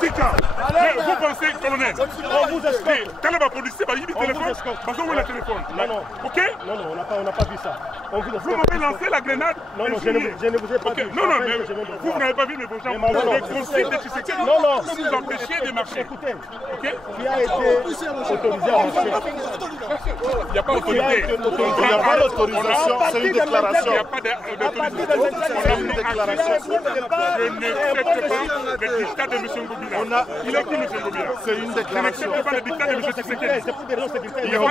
tika. Vous pensez, colonel, quand la police va y téléphone, parce qu'on voit le téléphone. Non. Ok? Non, on n'a pas vu ça. Vous m'avez lancé la grenade? Non, je ne vous ai pas vu. Non, mais vous n'avez pas vu mes beaux gens. Le conseil de Tshisekedi que vous empêchiez de marcher. Écoutez, ok? Qui a été autorisé à marcher? Il n'y a pas d'autorité. Il n'y a pas d'autorisation, c'est une déclaration. Il n'y a pas d'autorisation. C'est une déclaration. Je n'accepte pas le dictat de M. Ngobila. Il a dit M. Ngobila. C'est une déclaration. Je n'accepte pas le dictat de M. Tshisekedi. C'est pour des raisons sécuritaires.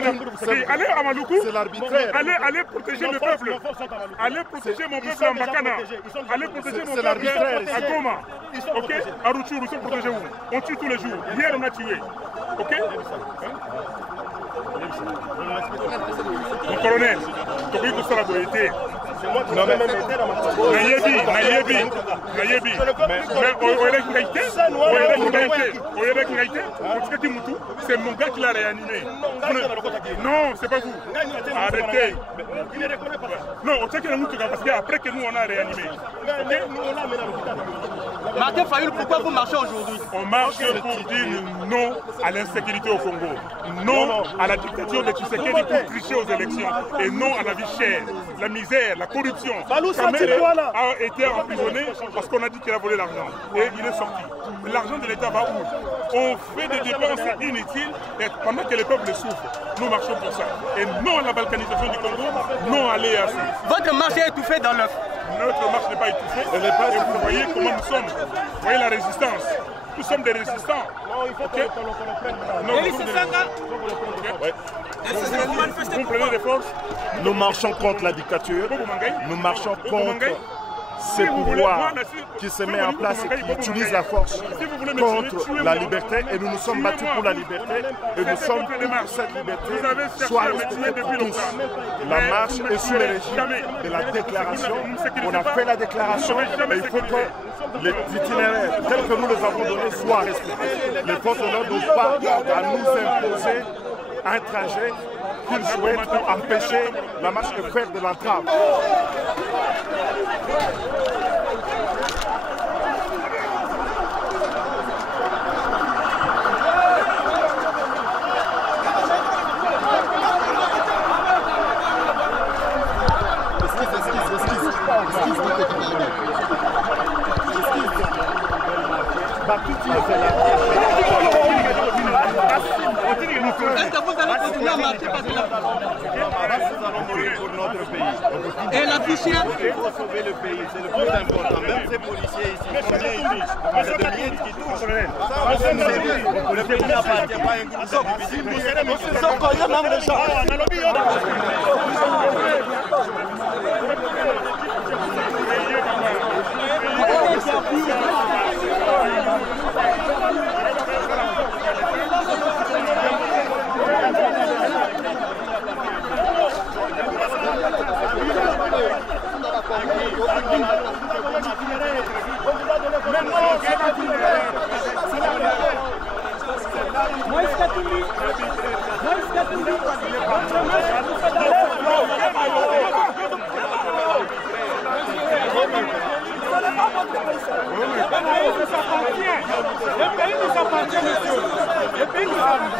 Allez à Maluku. C'est l'arbitraire. Allez protéger le peuple. Allez protéger mon peuple à Mbakana. Allez protéger mon peuple à Goma. Ok? À Rutshuru, ils sont protégés où? On tue tous les jours. Hier, on a tué. Ok? Mon colonel, tu peux que ça la vérité. C'est mon gars qui l'a réanimé. Non, c'est pas vous. Arrêtez. Non, on sait qu'il y a un parce qu'après que nous on a réanimé. Martin Fayoul, pourquoi vous marchez aujourd'hui? On marche pour dire non à l'insécurité au Congo, non à la dictature de Tshisekedi pour tricher aux élections et non à la vie chère, la misère, la corruption. Kamere a été emprisonné parce qu'on a dit qu'il a volé l'argent et il est sorti. L'argent de l'État va où? On fait des dépenses inutiles et pendant que le peuple souffre, nous marchons pour ça. Et non à la balkanisation du Congo, non à l'EAC. Votre marche est étouffée dans l'œuf. Notre marche n'est pas étouffée. Et vous voyez comment nous sommes. Vous voyez la résistance. Nous sommes des résistants. Non, il faut qu'on le prenne. Vous prenez des forces. Nous marchons contre la dictature. Nous marchons contre ces pouvoirs qui se mettent en place et qui utilisent la force contre la liberté. Et nous nous sommes battus pour la liberté. Et nous sommes pour que cette liberté soit respectée pour tous. La marche est sous le régime de la déclaration. On a fait la déclaration et il faut que les itinéraires tels que nous les avons donnés soient respectés. Les forces de l'ordre n'ont pas à nous imposer un trajet qu'ils souhaitent pour empêcher la marche et faire de l'entrave. Est-ce que vous allez continuer à marcher parce que pour notre pays. Et la fichière? Il faut sauver le pays, c'est le plus important. Même ces policiers ici, combien ils touchent? C'est de rien qui touchent. Le pays n'appartient pas à un groupe Le pays nous appartient, monsieur. Le pays nous appartient.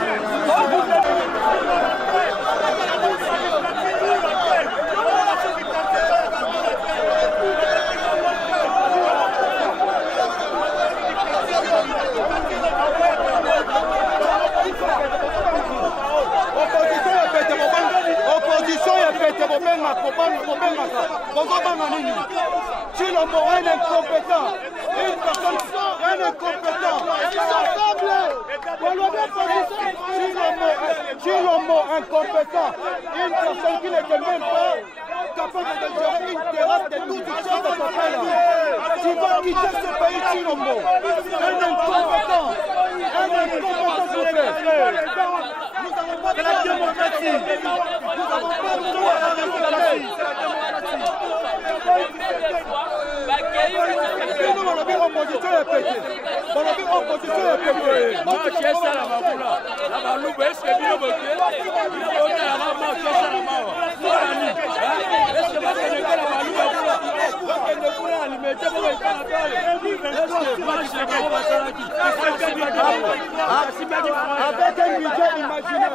Opposition ya pete bobenga nini? Chilombo un incompétent, une personne un incompétent. Chilombo incompétent, une personne qui n'était même pas capable de gérer une terrasse de toute cette affaire. Tu vas quitter ce pays, Chilombo. Un incompétent, s'il vous plaît. Nous n'avons pas de la démocratie. Nous n'avons pas le droit à la démocratie. Opposition est pété. Opposition est pété. Moi, je suis à la maboula. La malouba, est-ce que bien voté? Il y a la maman qui est à la maman. Est-ce que vous avez la malouba? Avec un budget imaginaire.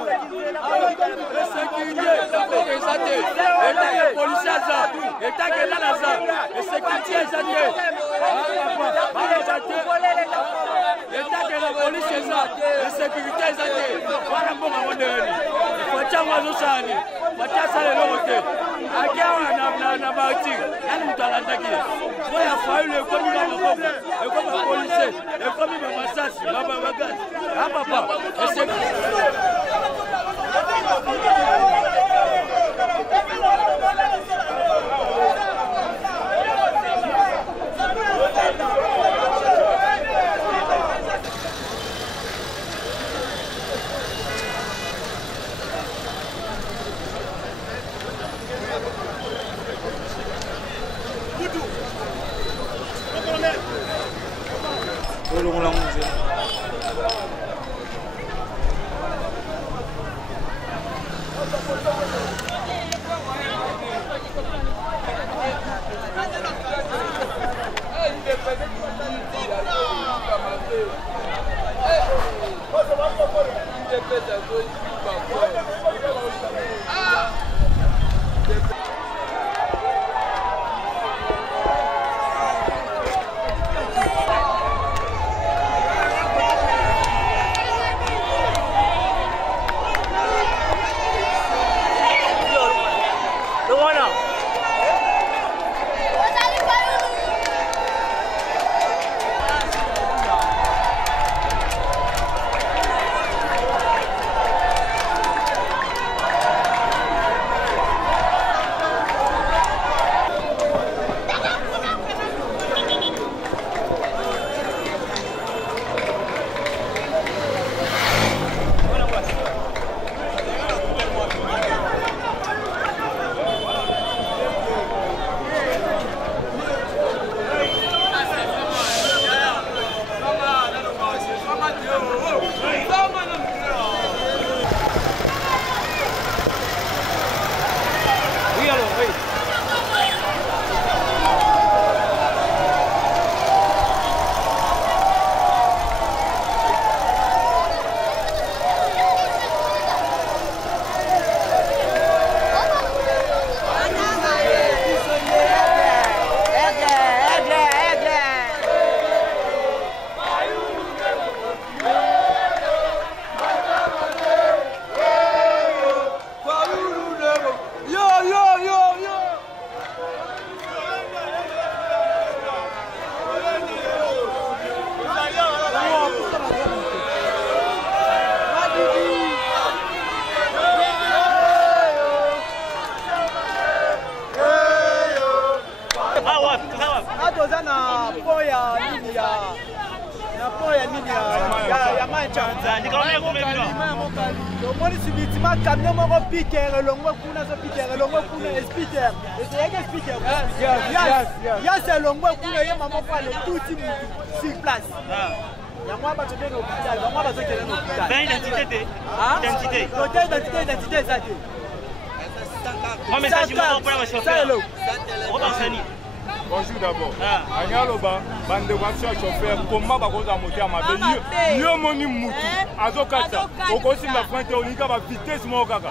Bonjour d'abord. Anyaloba, bande voiture chauffeur, comment va vous monter à ma belle? Yo moni mutu, azokata. Okosi la pointe onika ba vitesse mo kaka.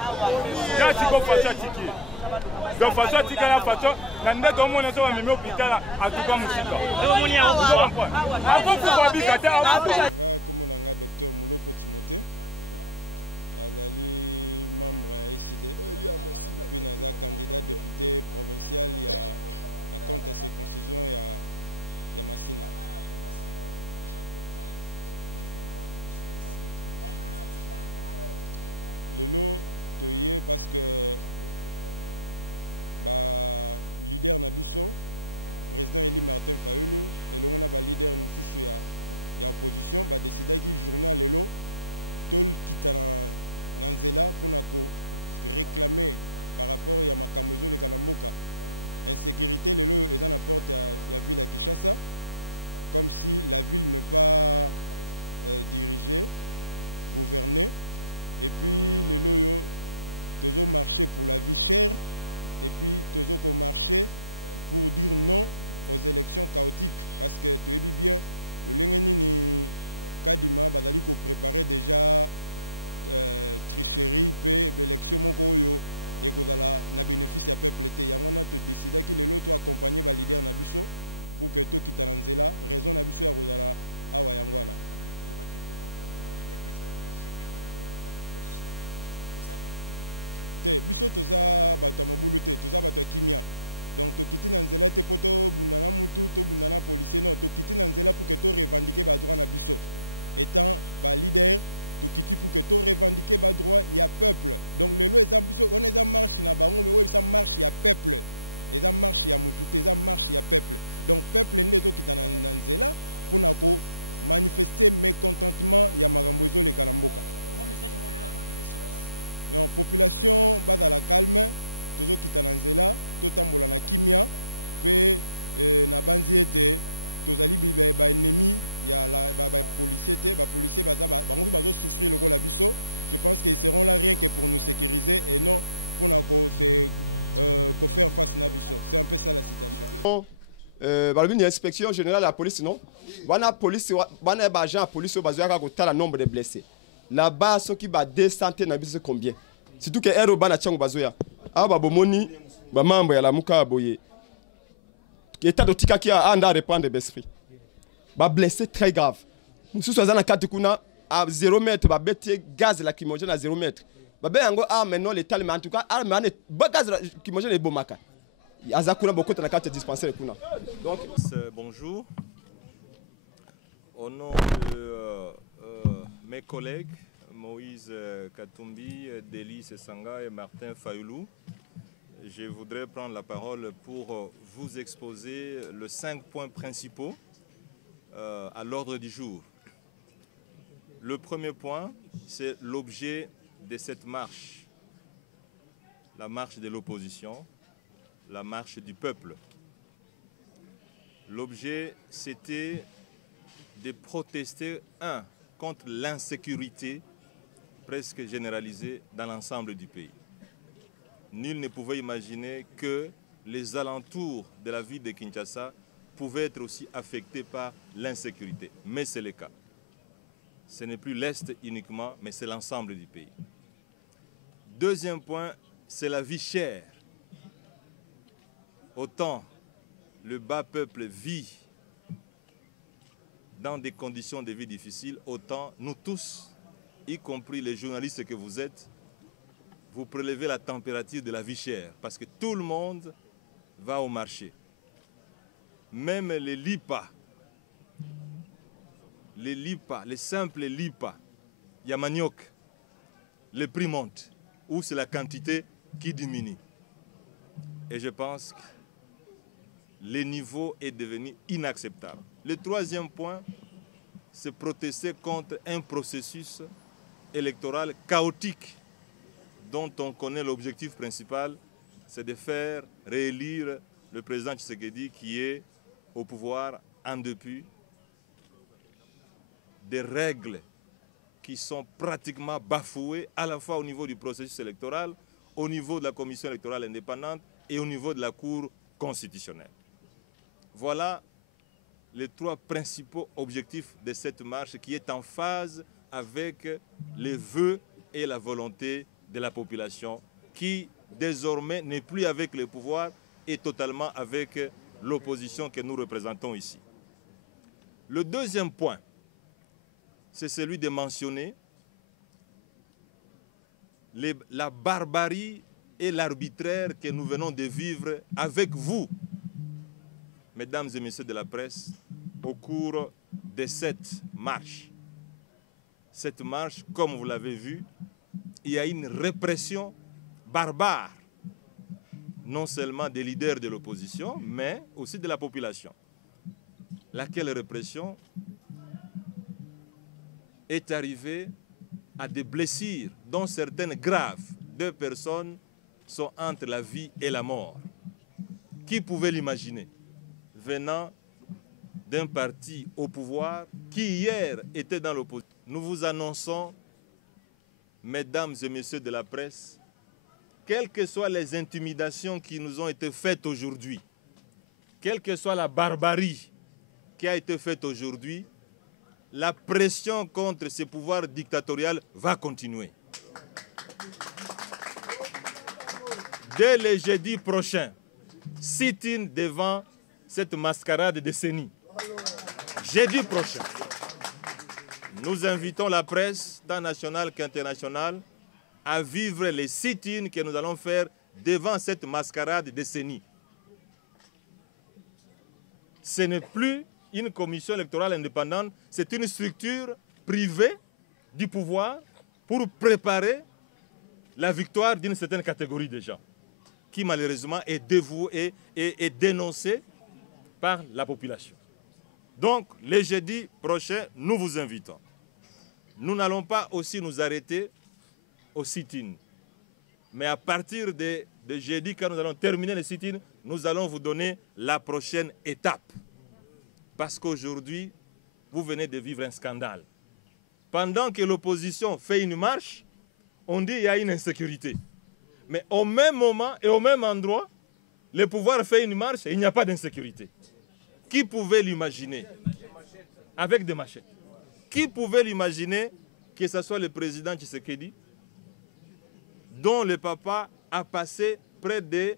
Ya tiko faça tiki. Do faça tika ya faça, na ndeto mo na so memi hôpital atuka musika. Do moni ya ko. Ako ku ba bi kata. L'inspection générale de la police, non? La police, agent de police, le nombre de blessés. Là-bas, ceux qui ont 200, combien? Surtout que Aero Bana Tchang Bazoya. Ah, Babomoni, Bamamba, la Mouka Boye. État de Tika qui a un répandre de l'esprit. Ba blessé très grave. Nous sommes dans 4 kuna à 0 mètre, ba bête gaz lacrymogène à 0 mètre. Ba bé ango ah maintenant l'état mais en tout cas ah mais gaz lacrymogène est bomaka. Azakuna beaucoup dans 4 dispensaires kuna. Donc bonjour. Au nom de mes collègues Moïse Katumbi, Délice Sanga et Martin Fayoulou, je voudrais prendre la parole pour vous exposer les 5 points principaux à l'ordre du jour. Le premier point, c'est l'objet de cette marche, la marche de l'opposition, la marche du peuple. L'objet, c'était de protester, contre l'insécurité presque généralisée dans l'ensemble du pays. Nul ne pouvait imaginer que les alentours de la ville de Kinshasa pouvaient être aussi affectés par l'insécurité. Mais c'est le cas. Ce n'est plus l'Est uniquement, mais c'est l'ensemble du pays. Deuxième point, c'est la vie chère. Autant le bas peuple vit dans des conditions de vie difficiles, autant nous tous, y compris les journalistes que vous êtes, vous prélevez la température de la vie chère, parce que tout le monde va au marché. Même les lipas, les simples lipas, il y a manioc, le prix monte, ou c'est la quantité qui diminue. Et je pense que le niveau est devenu inacceptable. Le troisième point, c'est protester contre un processus électoral chaotique dont on connaît l'objectif principal, c'est de faire réélire le président Tshisekedi qui est au pouvoir en dépit des règles qui sont pratiquement bafouées à la fois au niveau du processus électoral, au niveau de la commission électorale indépendante et au niveau de la Cour constitutionnelle. Voilà les 3 principaux objectifs de cette marche qui est en phase avec les vœux et la volonté de la population qui désormais n'est plus avec le pouvoir et totalement avec l'opposition que nous représentons ici. Le deuxième point, c'est celui de mentionner la barbarie et l'arbitraire que nous venons de vivre avec vous, mesdames et messieurs de la presse, au cours de cette marche. Cette marche, comme vous l'avez vu, il y a une répression barbare, non seulement des leaders de l'opposition, mais aussi de la population. Laquelle répression est arrivée à des blessures, dont certaines graves. 2 personnes sont entre la vie et la mort. Qui pouvait l'imaginer venant d'un parti au pouvoir qui hier était dans l'opposition? Nous vous annonçons, mesdames et messieurs de la presse, quelles que soient les intimidations qui nous ont été faites aujourd'hui, quelle que soit la barbarie qui a été faite aujourd'hui, la pression contre ce pouvoir dictatorial va continuer. Dès le jeudi prochain, sit-in devant cette mascarade de CENI. Jeudi prochain, nous invitons la presse, tant nationale qu'internationale, à vivre les sit-in que nous allons faire devant cette mascarade de CENI. Ce n'est plus une commission électorale indépendante, c'est une structure privée du pouvoir pour préparer la victoire d'une certaine catégorie de gens qui malheureusement est dévouée et dénoncée par la population. Donc, le jeudi prochain, nous vous invitons. Nous n'allons pas aussi nous arrêter au sit-in. Mais à partir de jeudi, quand nous allons terminer le sit-in, nous allons vous donner la prochaine étape. Parce qu'aujourd'hui, vous venez de vivre un scandale. Pendant que l'opposition fait une marche, on dit qu'il y a une insécurité. Mais au même moment et au même endroit, le pouvoir fait une marche et il n'y a pas d'insécurité. Qui pouvait l'imaginer? Avec des machettes. Qui pouvait l'imaginer que ce soit le président Tshisekedi, dont le papa a passé près de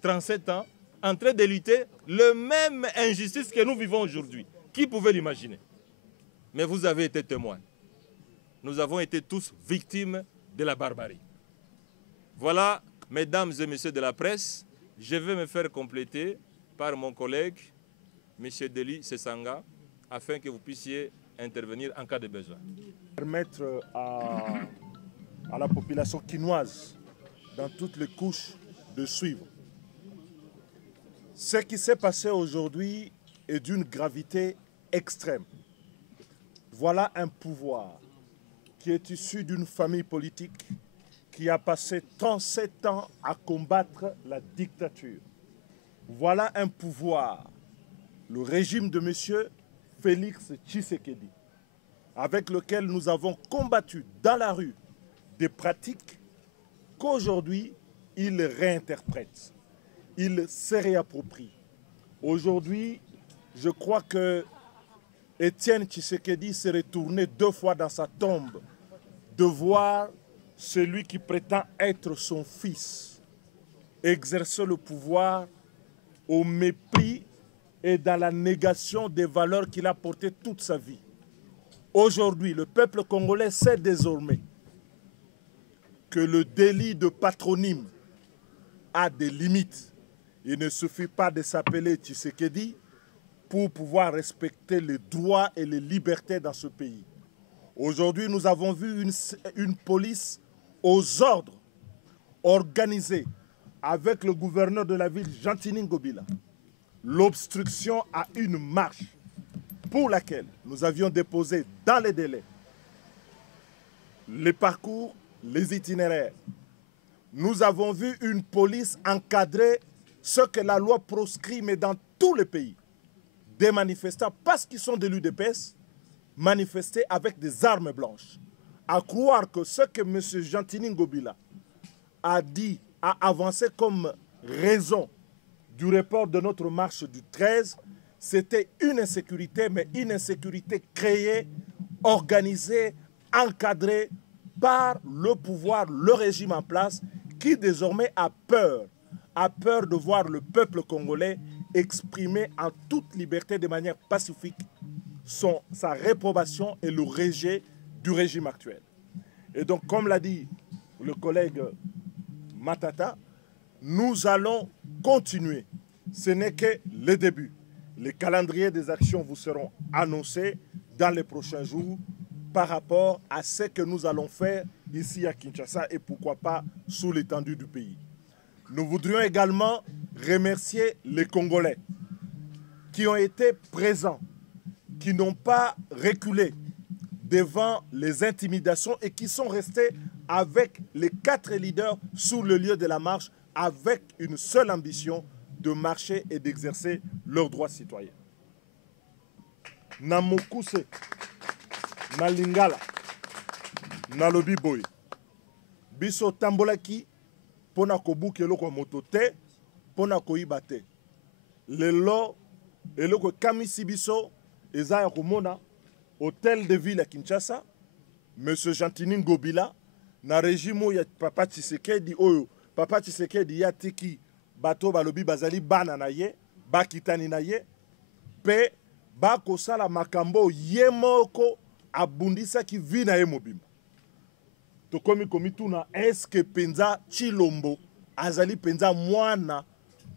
37 ans en train de lutter le même injustice que nous vivons aujourd'hui? Qui pouvait l'imaginer? Mais vous avez été témoins. Nous avons été tous victimes de la barbarie. Voilà, mesdames et messieurs de la presse, je vais me faire compléter par mon collègue, M. Deli Sessanga, afin que vous puissiez intervenir en cas de besoin. Permettre à la population quinoise, dans toutes les couches, de suivre. Ce qui s'est passé aujourd'hui est d'une gravité extrême. Voilà un pouvoir qui est issu d'une famille politique qui a passé 37 ans à combattre la dictature. Voilà un pouvoir, le régime de M. Félix Tshisekedi, avec lequel nous avons combattu dans la rue des pratiques qu'aujourd'hui, il réinterprète, il se réapproprie. Aujourd'hui, je crois que Étienne Tshisekedi s'est retourné 2 fois dans sa tombe de voir celui qui prétend être son fils exercer le pouvoir au mépris et dans la négation des valeurs qu'il a portées toute sa vie. Aujourd'hui, le peuple congolais sait désormais que le délit de patronyme a des limites. Il ne suffit pas de s'appeler Tshisekedi pour pouvoir respecter les droits et les libertés dans ce pays. Aujourd'hui, nous avons vu une police aux ordres, organisée avec le gouverneur de la ville, Jean-Tini Ngobila, l'obstruction à une marche pour laquelle nous avions déposé dans les délais les parcours, les itinéraires. Nous avons vu une police encadrer ce que la loi proscrit, mais dans tous les pays. Des manifestants, parce qu'ils sont de l'UDPS, manifester avec des armes blanches. À croire que ce que M. Jean-Tini Ngobila a dit, a avancé comme raison du report de notre marche du 13, c'était une insécurité, mais une insécurité créée, organisée, encadrée par le pouvoir, le régime en place, qui désormais a peur de voir le peuple congolais exprimer en toute liberté, de manière pacifique, sa réprobation et le rejet du régime actuel. Et donc, comme l'a dit le collègue Matata, nous allons continuer. Ce n'est que le début. Les calendriers des actions vous seront annoncés dans les prochains jours par rapport à ce que nous allons faire ici à Kinshasa et pourquoi pas sous l'étendue du pays. Nous voudrions également remercier les Congolais qui ont été présents, qui n'ont pas reculé devant les intimidations et qui sont restés avec les 4 leaders sur le lieu de la marche avec une seule ambition, de marcher et d'exercer leurs droits citoyens. Na mokuse, na lingala, na lobi boy, biso tambolaki, pona kobuki eloko moto te, pona koyiba te. Lelo, eloko kamisi biso, eza ya komona, hôtel de ville à Kinshasa, M. Jean-Tini Ngobila, na régime ya Papa Tshisekedi oyo, Papa Tshisekedi ya tiki, bato balobi bazali bana na ye, bakitani na ye, pe bako sala makambo ye moko abundisa ki vi na ye mobimba. Tokomi komituna eske penza Chilombo azali penza mwana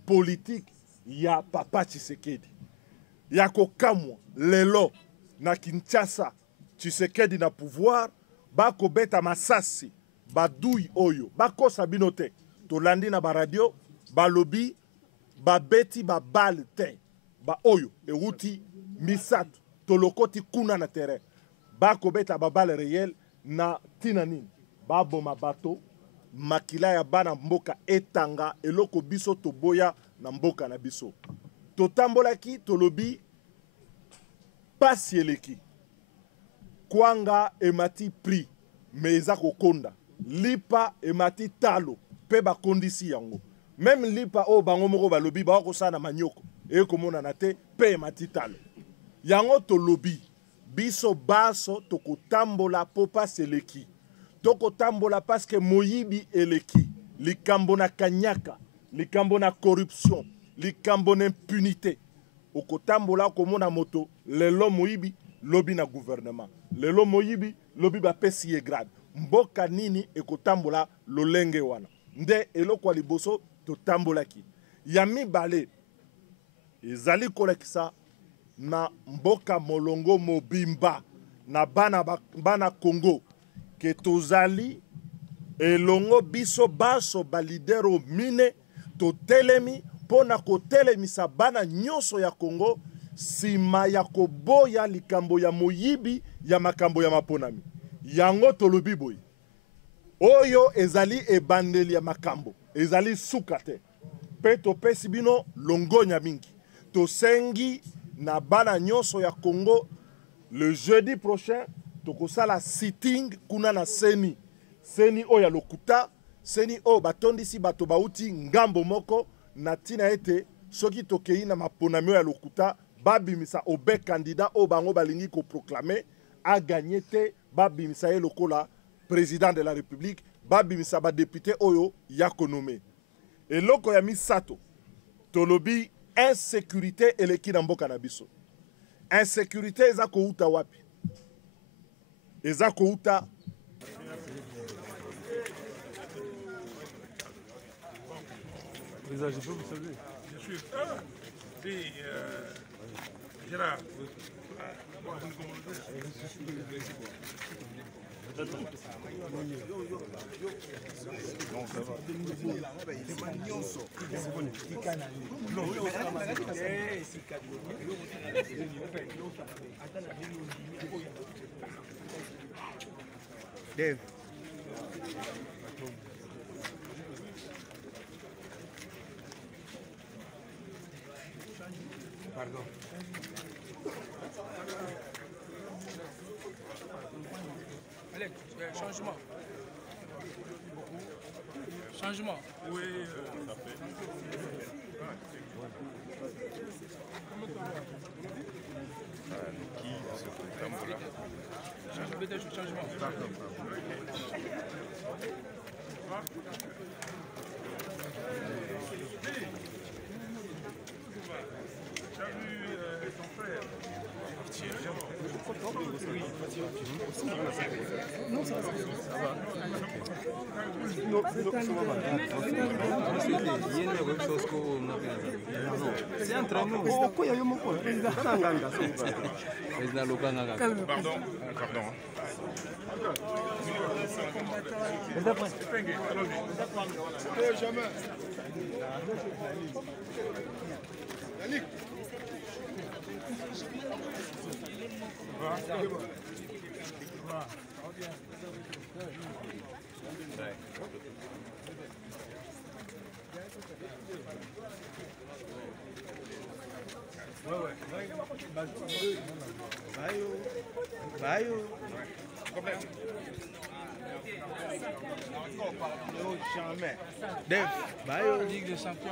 politique ya Papa Tshisekedi. Ya kokamwa lelo na Kinshasa Tshisekedi na pouvoir bako beta masasi badui oyo bako sabino te tolandi na baradio balobi babeti babal te ba oyo euti misato tolokoti kuna na terrain bako beta babal réel na tinanini baboma bato makila ya bana mboka etanga eloko biso toboya na mboka na biso totambolaki tolobi pasi eleki kwanga emati pri me eza kokonda lipa emati talo pe bakondisi yango même lipa o bango moko ba lobby ba ko sana manyoko e ko mona na te pe matitalo yango to lobby biso baso to ko tambola popa seleki to ko tambola parce que moyibi eleki likambo na kanyaka likambo na corruption likambo na impunité okotambola komona moto lelo moyibi lobi na gouvernement lelo moyibi lobi ba pesi grade mboka nini ekotambola lolenge wana nde eloko liboso to tambolaki ya mibale ezali kolekisa na mboka molongo mobimba na bana Congo ke tozali elongo biso baso balidero mine to telemi pona ko telemisa bana nyonso ya Congo sima ya koboya likambo ya moyibi ya makambo ya maponami yango tolobi boy oyo ezali ebandeli ya makambo ezali sukate pe topesi bino longonya mingi tosengi na bana nyonso ya Congo le jeudi prochain tokosala sitting kuna na seni oya lokuta seni o batondisi bato bauti ngambo moko na tina ete soki tokei na maponami ya lokuta babimisa obe candidat o bango balingi ko proclamer a gagné te babimisa ye lokola président de la République babimisa ba député oyo ya konome eloko ya misato tolobi insécurité eleki na mboka na biso insécurité eza kouta wapi eza kouta je peux vous saluer. Bien sûr. Si, Gérard. Non, ça va. Dave. Pardon. Allez, changement. Changement. Oui, ça fait. Qui se fait changement. Tu as vu ton frère Non, ça va. C'est un train. Pardon. Jamais. Dave, Ligue des champions.